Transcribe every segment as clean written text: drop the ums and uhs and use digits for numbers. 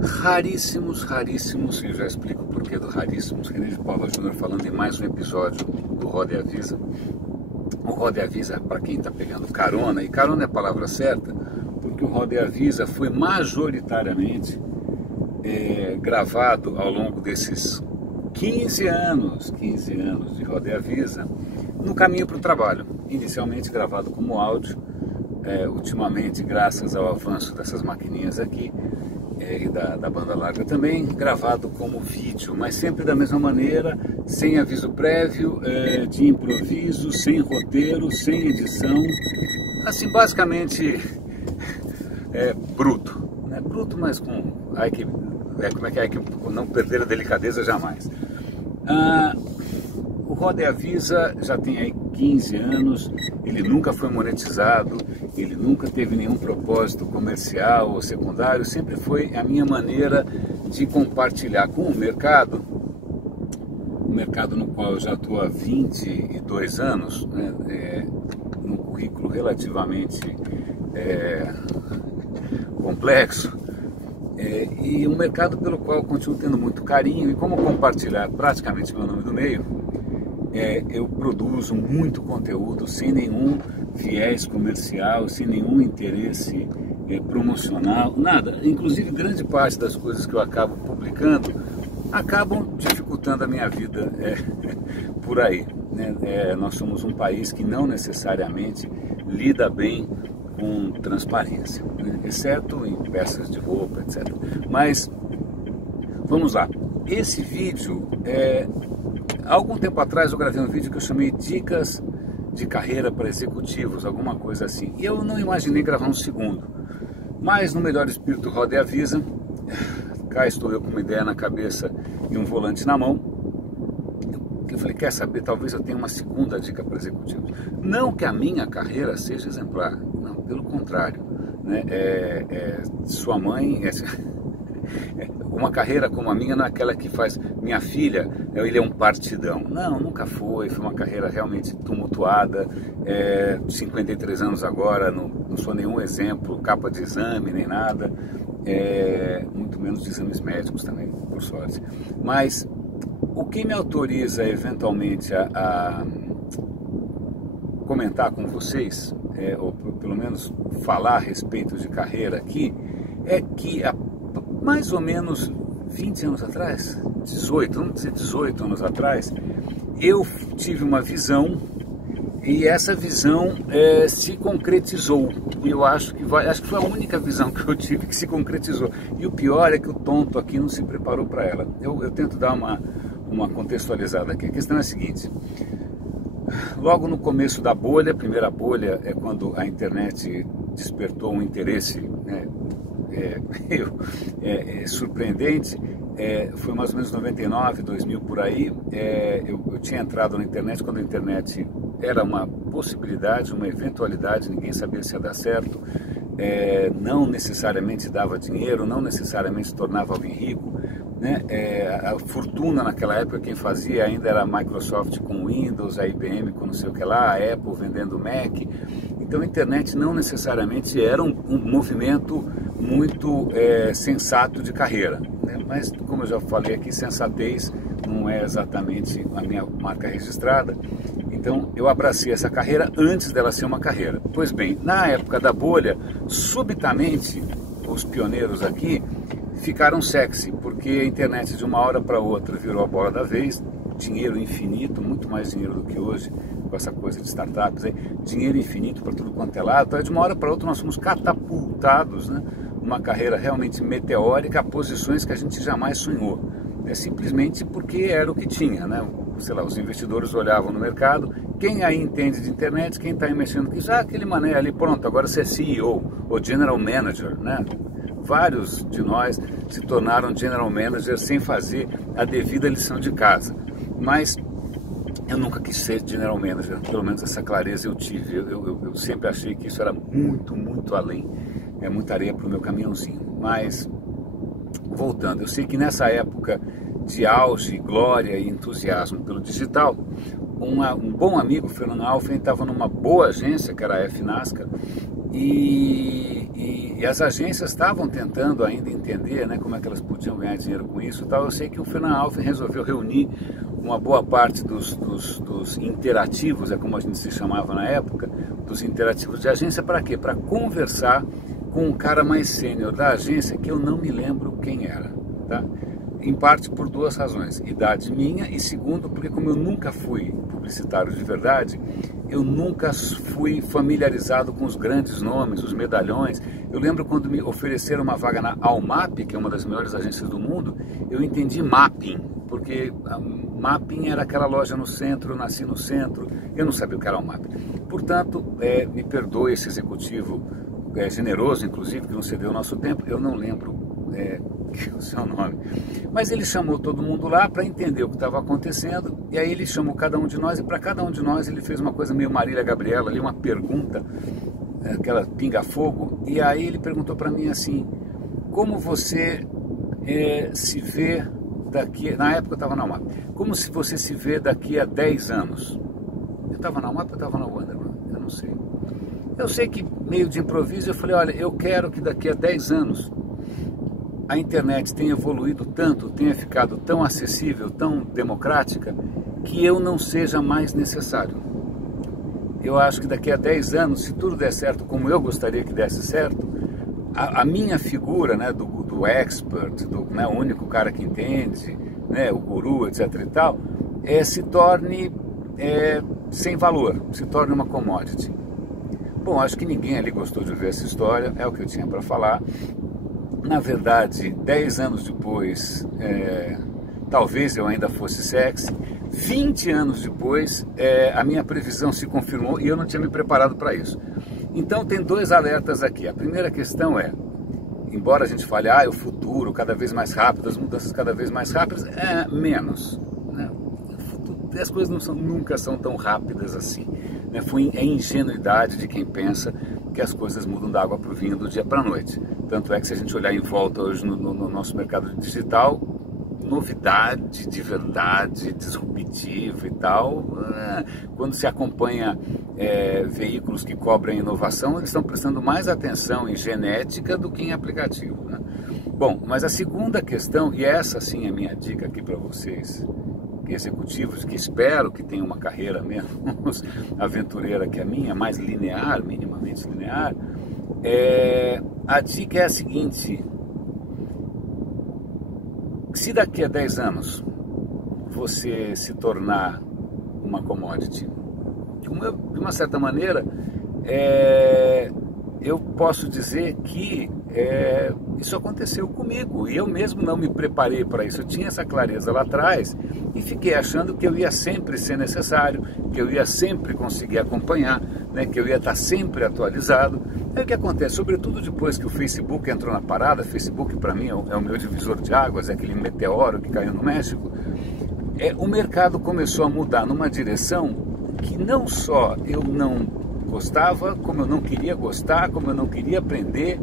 Raríssimos, raríssimos, e eu já explico o porquê do raríssimos. René de Paula Júnior falando em mais um episódio do Roda e Avisa. O Roda e Avisa, para quem está pegando carona, e carona é a palavra certa, porque o Roda e Avisa foi majoritariamente gravado ao longo desses 15 anos de Roda e Avisa, no caminho para o trabalho. Inicialmente gravado como áudio, ultimamente, graças ao avanço dessas maquininhas aqui, e da banda larga também, gravado como vídeo, mas sempre da mesma maneira, sem aviso prévio, de improviso, sem roteiro, sem edição, assim, basicamente bruto, né? Bruto, mas com não perder a delicadeza jamais. O Roda e Avisa já tem aí 15 anos, ele nunca foi monetizado, ele nunca teve nenhum propósito comercial ou secundário, sempre foi a minha maneira de compartilhar com o mercado no qual eu já estou há 22 anos, né, num currículo relativamente complexo, e um mercado pelo qual eu continuo tendo muito carinho, e como compartilhar praticamente meu nome do meio, eu produzo muito conteúdo sem nenhum viés comercial, sem nenhum interesse promocional, nada. Inclusive, grande parte das coisas que eu acabo publicando acabam dificultando a minha vida por aí, né? Nós somos um país que não necessariamente lida bem com transparência, né? Exceto em peças de roupa, etc. Mas, vamos lá. Esse vídeo há algum tempo atrás eu gravei um vídeo que eu chamei Dicas de Carreira para Executivos, alguma coisa assim. E eu não imaginei gravar um segundo. Mas no melhor espírito Roda e Avisa, cá estou eu com uma ideia na cabeça e um volante na mão. Eu falei, quer saber, talvez eu tenha uma segunda dica para executivos. Não que a minha carreira seja exemplar, não, pelo contrário, né? Sua mãe... Uma carreira como a minha não é aquela que faz minha filha, ele é um partidão. Não, nunca foi uma carreira realmente tumultuada, 53 anos agora, não sou nenhum exemplo, capa de exame, nem nada, muito menos de exames médicos também, por sorte. Mas o que me autoriza eventualmente a comentar com vocês, ou pelo menos falar a respeito de carreira aqui, é que mais ou menos 20 anos atrás, 18, vamos dizer 18 anos atrás, eu tive uma visão e essa visão se concretizou. E eu acho que foi a única visão que eu tive que se concretizou. E o pior é que o tonto aqui não se preparou para ela. Eu tento dar uma contextualizada aqui. A questão é a seguinte: logo no começo da bolha, a primeira bolha é quando a internet despertou um interesse, né, surpreendente, foi mais ou menos 99, 2000 por aí. Eu tinha entrado na internet quando a internet era uma possibilidade, uma eventualidade, ninguém sabia se ia dar certo, não necessariamente dava dinheiro, não necessariamente tornava alguém rico, né? A fortuna naquela época quem fazia ainda era a Microsoft com Windows, a IBM com não sei o que lá, a Apple vendendo Mac. Então a internet não necessariamente era um movimento muito sensato de carreira, né? Mas como eu já falei aqui, sensatez não é exatamente a minha marca registrada. Então eu abracei essa carreira antes dela ser uma carreira. Pois bem, na época da bolha, subitamente os pioneiros aqui ficaram sexy, porque a internet de uma hora para outra virou a bola da vez, dinheiro infinito, muito mais dinheiro do que hoje, com essa coisa de startups, dinheiro infinito para tudo quanto é lado. Então, de uma hora para outra nós fomos catapultados, né? Uma carreira realmente meteórica a posições que a gente jamais sonhou. Simplesmente porque era o que tinha, né? Sei lá, os investidores olhavam no mercado, quem aí entende de internet, quem está mexendo com isso, aquele mané ali, pronto, agora você é CEO ou General Manager, né? Vários de nós se tornaram General Manager sem fazer a devida lição de casa. Mas eu nunca quis ser General Manager, pelo menos essa clareza eu tive. Eu sempre achei que isso era muito, muito além. É muita areia para o meu caminhãozinho. Mas, voltando, eu sei que nessa época de auge, glória e entusiasmo pelo digital, um bom amigo, Fernando Alfen, estava numa boa agência, que era a FNASCA, e E as agências estavam tentando ainda entender, né, como é que elas podiam ganhar dinheiro com isso e tal. Eu sei que o Fernand Alvim resolveu reunir uma boa parte dos interativos, é como a gente se chamava na época, dos interativos de agência, para quê? Para conversar com um cara mais sênior da agência, que eu não me lembro quem era, tá? Em parte por duas razões: idade minha, e segundo, porque como eu nunca fui publicitário de verdade, eu nunca fui familiarizado com os grandes nomes, os medalhões. Eu lembro quando me ofereceram uma vaga na Almap, que é uma das maiores agências do mundo, eu entendi mapping, porque mapping era aquela loja no centro, eu nasci no centro, eu não sabia o que era Almap. Portanto, me perdoe esse executivo generoso, inclusive, que não cedeu o nosso tempo, eu não lembro o seu nome, mas ele chamou todo mundo lá para entender o que estava acontecendo, e aí ele chamou cada um de nós, e para cada um de nós ele fez uma coisa meio Marília Gabriela ali, uma pergunta, aquela pinga-fogo, e aí ele perguntou para mim assim: como você se vê daqui, na época eu estava na UMAP, como se você se vê daqui a 10 anos? Eu estava na UMAP, eu estava na Wanderman, eu não sei. Eu sei que meio de improviso eu falei: olha, eu quero que daqui a 10 anos a internet tenha evoluído tanto, tenha ficado tão acessível, tão democrática, que eu não seja mais necessário. Eu acho que daqui a 10 anos, se tudo der certo como eu gostaria que desse certo, a minha figura, né, do expert, né, o único cara que entende, né, o guru, etc. e tal, se torne sem valor, se torne uma commodity. Bom, acho que ninguém ali gostou de ouvir essa história, é o que eu tinha para falar. Na verdade, 10 anos depois, talvez eu ainda fosse sexy. 20 anos depois, a minha previsão se confirmou e eu não tinha me preparado para isso. Então tem dois alertas aqui. A primeira questão é, embora a gente fale, o futuro cada vez mais rápido, as mudanças cada vez mais rápidas, menos. Né? As coisas nunca são tão rápidas assim. Né? É ingenuidade de quem pensa que as coisas mudam da água para o vinho do dia para a noite. Tanto é que se a gente olhar em volta hoje no nosso mercado digital, novidade de verdade, disruptivo e tal, quando se acompanha veículos que cobrem inovação, eles estão prestando mais atenção em genética do que em aplicativo. Né? Bom, mas a segunda questão, e essa sim é a minha dica aqui para vocês, executivos que espero que tenham uma carreira menos aventureira que a minha, mais linear, minimamente linear, a dica é a seguinte: se daqui a 10 anos você se tornar uma commodity, de uma certa maneira, eu posso dizer que isso aconteceu comigo e eu mesmo não me preparei para isso. Eu tinha essa clareza lá atrás e fiquei achando que eu ia sempre ser necessário, que eu ia sempre conseguir acompanhar, né, que eu ia estar sempre atualizado. É o que acontece, sobretudo depois que o Facebook entrou na parada. Facebook para mim é o meu divisor de águas, é aquele meteoro que caiu no México. O mercado começou a mudar numa direção que não só eu não gostava, como eu não queria gostar, como eu não queria aprender,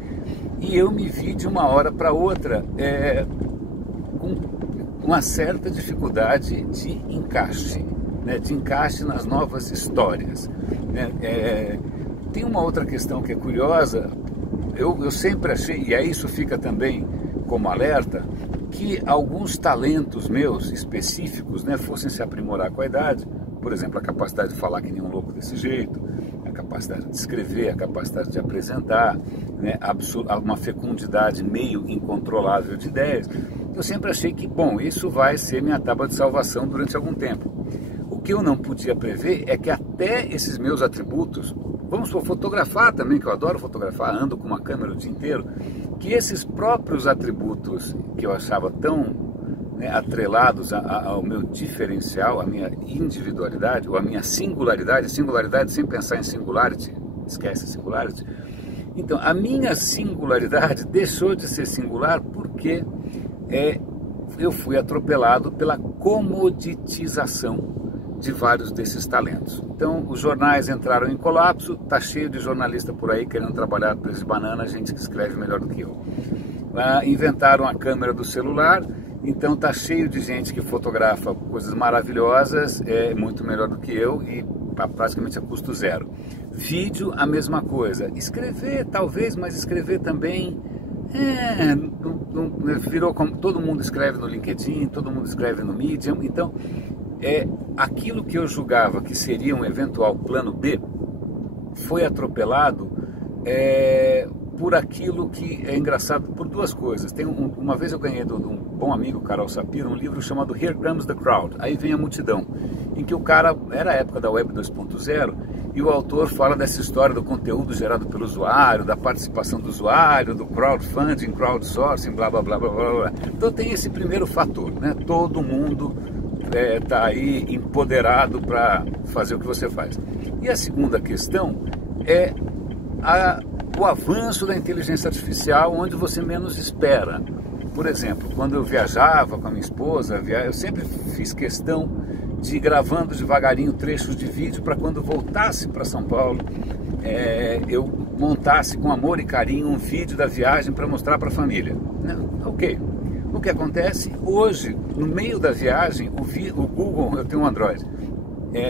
e eu me vi de uma hora para outra com uma certa dificuldade de encaixe, né, de encaixe nas novas histórias. Né? Tem uma outra questão que é curiosa, eu sempre achei, e aí isso fica também como alerta, que alguns talentos meus específicos, né, fossem se aprimorar com a idade. Por exemplo, a capacidade de falar que nem um louco desse jeito, a capacidade de escrever, a capacidade de apresentar, né, uma fecundidade meio incontrolável de ideias. Eu sempre achei que, bom, isso vai ser minha tábua de salvação durante algum tempo. O que eu não podia prever é que até esses meus atributos, vamos fotografar também, que eu adoro fotografar, ando com uma câmera o dia inteiro, que esses próprios atributos que eu achava tão atrelados ao meu diferencial, à minha individualidade, ou à minha singularidade sem pensar em singularity, esquece singularity. Então, a minha singularidade deixou de ser singular porque eu fui atropelado pela comoditização de vários desses talentos. Então, os jornais entraram em colapso, está cheio de jornalista por aí querendo trabalhar a preço de banana, gente que escreve melhor do que eu. Inventaram a câmera do celular, então está cheio de gente que fotografa coisas maravilhosas, muito melhor do que eu e praticamente a custo zero. Vídeo, a mesma coisa. Escrever, talvez, mas escrever também virou como todo mundo escreve no LinkedIn, todo mundo escreve no Medium. Então, aquilo que eu julgava que seria um eventual plano B foi atropelado por aquilo que é engraçado, por duas coisas. Uma vez eu ganhei de um bom amigo, Carol Sapir, um livro chamado Here Comes the Crowd, Aí Vem a Multidão, em que o cara, era a época da Web 2.0, e o autor fala dessa história do conteúdo gerado pelo usuário, da participação do usuário, do crowdfunding, crowdsourcing, blá, blá, blá, blá, blá. Então tem esse primeiro fator, né? Todo mundo está aí empoderado para fazer o que você faz. E a segunda questão é o avanço da inteligência artificial onde você menos espera. Por exemplo, quando eu viajava com a minha esposa, eu sempre fiz questão de ir gravando devagarinho trechos de vídeo para quando voltasse para São Paulo, eu montasse com amor e carinho um vídeo da viagem para mostrar para a família. Ok. O que acontece hoje, no meio da viagem, o Google, eu tenho um Android,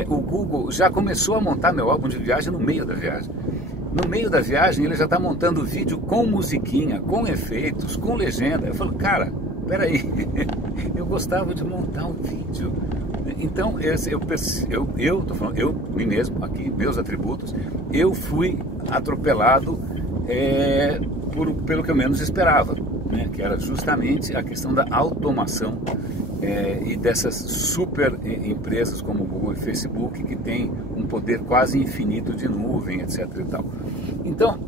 o Google já começou a montar meu álbum de viagem no meio da viagem. No meio da viagem ele já está montando vídeo com musiquinha, com efeitos, com legenda. Eu falo, cara, peraí, eu gostava de montar um vídeo. Então, tô falando, eu, mim mesmo, aqui, meus atributos, eu fui atropelado pelo que eu menos esperava, né? Que era justamente a questão da automação e dessas super empresas como o Google e Facebook, que tem um poder quase infinito de nuvem, etc. e tal. Então,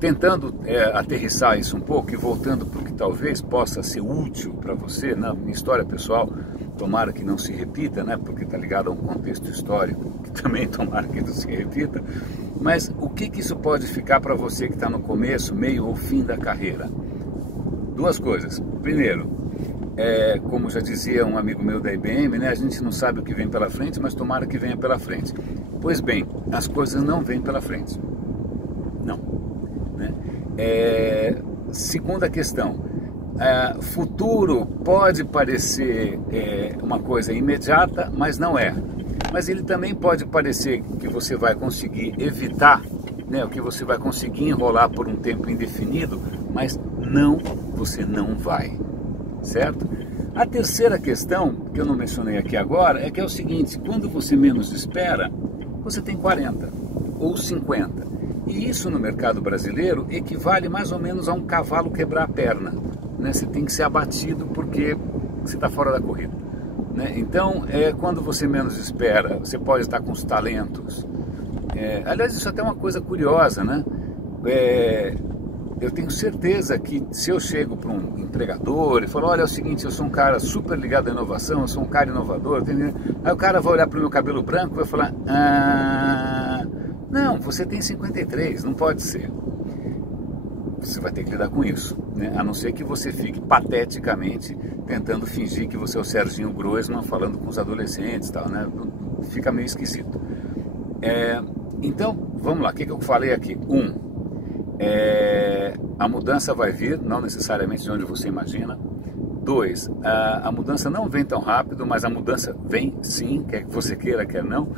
tentando aterrissar isso um pouco e voltando para o que talvez possa ser útil para você, na minha história pessoal, tomara que não se repita, né, porque está ligado a um contexto histórico, que também tomara que não se repita, mas o que isso pode ficar para você que está no começo, meio ou fim da carreira? Duas coisas. Primeiro, como já dizia um amigo meu da IBM, né, a gente não sabe o que vem pela frente, mas tomara que venha pela frente. Pois bem, as coisas não vêm pela frente. Não. Né? Segunda questão. Futuro pode parecer uma coisa imediata, mas não é. Mas ele também pode parecer que você vai conseguir evitar, né, o que você vai conseguir enrolar por um tempo indefinido, mas você não vai, certo? A terceira questão, que eu não mencionei aqui agora, é que é o seguinte: quando você menos espera, você tem 40 ou 50. E isso no mercado brasileiro equivale mais ou menos a um cavalo quebrar a perna. Né? Você tem que ser abatido porque você está fora da corrida. Né? Então, quando você menos espera, você pode estar com os talentos. Aliás, isso é até uma coisa curiosa, né? Eu tenho certeza que se eu chego para um empregador e falo, olha, é o seguinte, eu sou um cara super ligado à inovação, eu sou um cara inovador, aí o cara vai olhar para o meu cabelo branco e vai falar, não, você tem 53, não pode ser. Você vai ter que lidar com isso, né? A não ser que você fique pateticamente tentando fingir que você é o Serginho Groisman falando com os adolescentes e tal, né? Fica meio esquisito. Então, vamos lá, o que eu falei aqui? A mudança vai vir, não necessariamente de onde você imagina. 2, a mudança não vem tão rápido, mas a mudança vem sim, quer que você queira, quer não.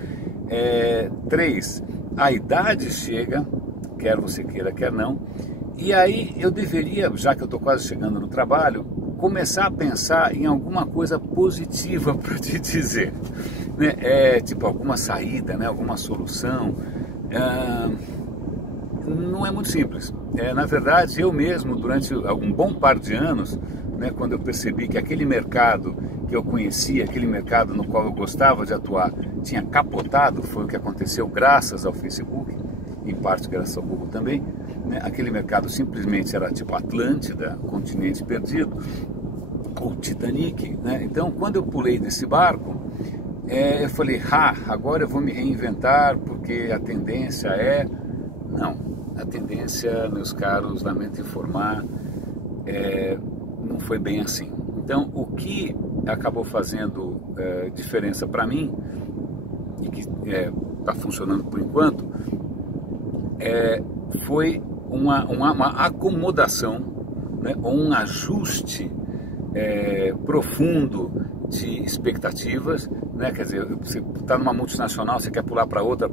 3, a idade chega, quer você queira, quer não. E aí eu deveria, já que eu estou quase chegando no trabalho, começar a pensar em alguma coisa positiva para te dizer, né? Tipo alguma saída, né? Alguma solução. Não é muito simples. Na verdade, eu mesmo, durante um bom par de anos, né, quando eu percebi que aquele mercado que eu conhecia, aquele mercado no qual eu gostava de atuar, tinha capotado, foi o que aconteceu graças ao Facebook, em parte graças ao Google também, né? Aquele mercado simplesmente era tipo Atlântida, continente perdido, ou Titanic, né? Então, quando eu pulei desse barco, eu falei, agora eu vou me reinventar, porque a tendência Não, a tendência, meus caros, lamento informar, não foi bem assim. Então, o que acabou fazendo diferença para mim, e que está funcionando por enquanto, foi uma acomodação, né, ou um ajuste profundo de expectativas, né? Quer dizer, você está numa multinacional, você quer pular para outra,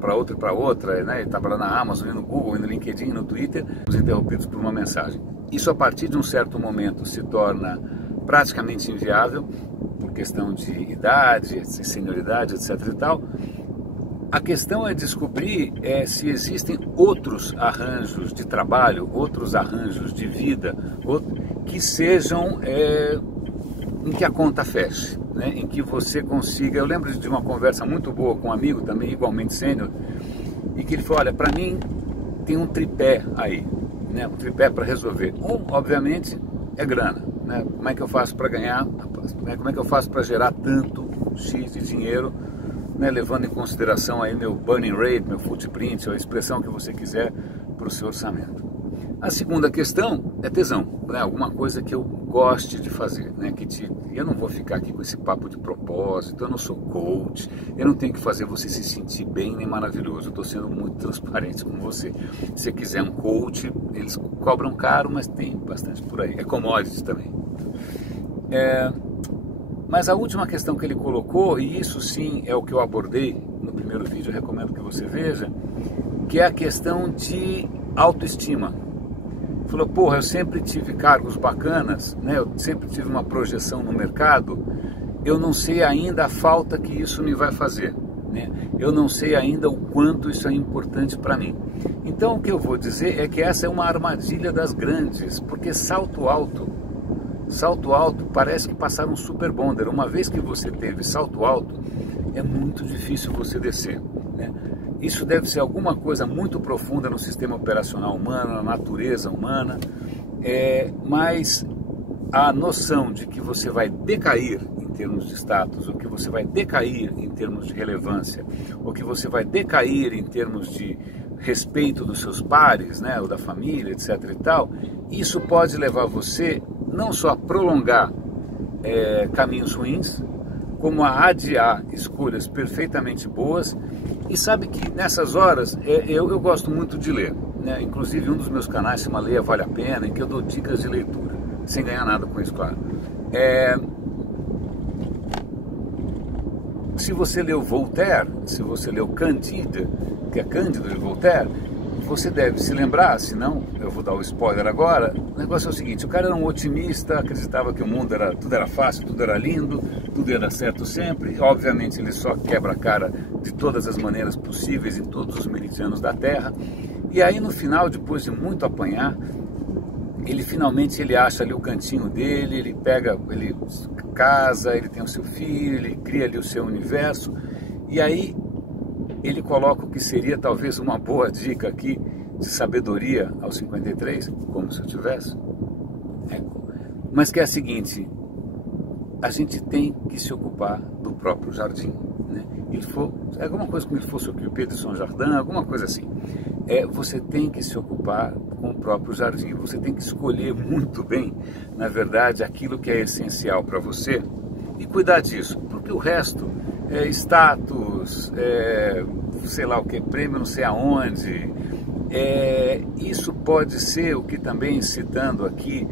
né? Está lá na Amazon, no Google, no LinkedIn, no Twitter, interrompidos por uma mensagem. Isso, a partir de um certo momento, se torna praticamente inviável, por questão de idade, de senioridade, etc. e tal. A questão é descobrir se existem outros arranjos de trabalho, outros arranjos de vida, que sejam em que a conta feche, né? Em que você consiga. Eu lembro de uma conversa muito boa com um amigo também, igualmente sênior, e que ele falou: olha, para mim tem um tripé aí, né? Um tripé para resolver. Obviamente, é grana, né? Como é que eu faço para ganhar? Como é que eu faço para gerar tanto X de dinheiro? Né, levando em consideração aí meu burning rate, meu footprint, a expressão que você quiser para o seu orçamento. A segunda questão é tesão, né, alguma coisa que eu goste de fazer, né, eu não vou ficar aqui com esse papo de propósito, eu não sou coach, eu não tenho que fazer você se sentir bem nem maravilhoso, eu estou sendo muito transparente com você. Se você quiser um coach, eles cobram caro, mas tem bastante por aí, é commodity também. Mas a última questão que ele colocou, e isso sim é o que eu abordei no primeiro vídeo, eu recomendo que você veja, que é a questão de autoestima. Falou: porra, eu sempre tive cargos bacanas, né? Eu sempre tive uma projeção no mercado, eu não sei ainda a falta que isso me vai fazer, né? Eu não sei ainda o quanto isso é importante para mim. Então o que eu vou dizer é que essa é uma armadilha das grandes, porque salto alto parece que passaram um super bonder. Uma vez que você teve salto alto, é muito difícil você descer, né? Isso deve ser alguma coisa muito profunda no sistema operacional humano, na natureza humana, mas a noção de que você vai decair em termos de status, ou que você vai decair em termos de relevância, ou que você vai decair em termos de respeito dos seus pares, né, ou da família, etc. e tal, isso pode levar você não só a prolongar caminhos ruins, como a adiar escolhas perfeitamente boas. E sabe que nessas horas eu gosto muito de ler, né? Inclusive um dos meus canais se chama Leia Vale a Pena, em que eu dou dicas de leitura, sem ganhar nada com isso, claro. Se você leu Voltaire, se você leu Candide, que é Cândido de Voltaire, você deve se lembrar, senão eu vou dar o spoiler agora. O negócio é o seguinte: o cara era um otimista, acreditava que o mundo tudo era fácil, tudo era lindo, tudo ia dar certo sempre. Obviamente ele só quebra a cara de todas as maneiras possíveis em todos os meridianos da Terra. E aí no final, depois de muito apanhar, ele finalmente acha ali o cantinho dele, ele casa, ele tem o seu filho, ele cria ali o seu universo. E aí ele coloca o que seria talvez uma boa dica aqui de sabedoria aos 53, como se eu tivesse, mas que é a seguinte: a gente tem que se ocupar do próprio jardim, né? Alguma coisa como ele fosse o Cupid de São Jardim, alguma coisa assim. Você tem que se ocupar com o próprio jardim, você tem que escolher muito bem, na verdade, aquilo que é essencial para você e cuidar disso, porque o resto status, sei lá o que, prêmio não sei aonde, isso pode ser o que também, citando aqui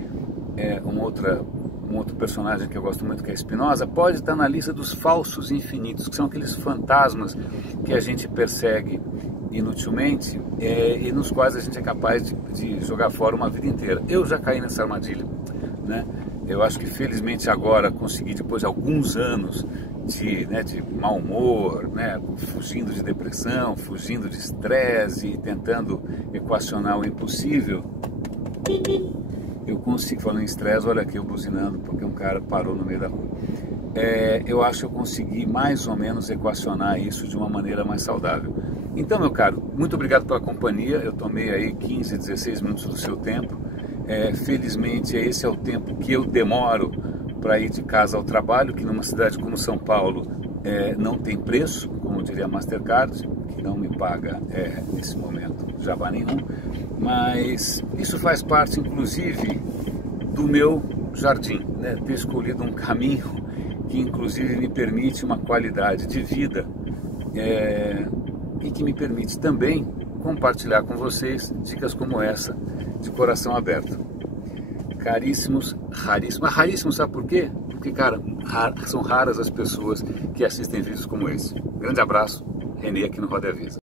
um outro personagem que eu gosto muito, que é Spinoza, pode estar na lista dos falsos infinitos, que são aqueles fantasmas que a gente persegue inutilmente e nos quais a gente é capaz de jogar fora uma vida inteira. Eu já caí nessa armadilha, né? Eu acho que felizmente agora consegui, depois de alguns anos de mau humor, né, fugindo de depressão, fugindo de estresse e tentando equacionar o impossível, eu consigo, falando em estresse, olha aqui eu buzinando porque um cara parou no meio da rua. Eu acho que eu consegui mais ou menos equacionar isso de uma maneira mais saudável. Então, meu caro, muito obrigado pela companhia. Eu tomei aí 15, 16 minutos do seu tempo. Felizmente esse é o tempo que eu demoro para ir de casa ao trabalho, que numa cidade como São Paulo não tem preço, como diria a Mastercard, que não me paga nesse momento jabá nenhum, mas isso faz parte inclusive do meu jardim, né? Ter escolhido um caminho que inclusive me permite uma qualidade de vida e que me permite também compartilhar com vocês dicas como essa, de coração aberto. Caríssimos, raríssimos. Mas raríssimos, sabe por quê? Porque porque, cara, são raras as pessoas que assistem vídeos como esse. Grande abraço, Renê aqui no Roda Avisa.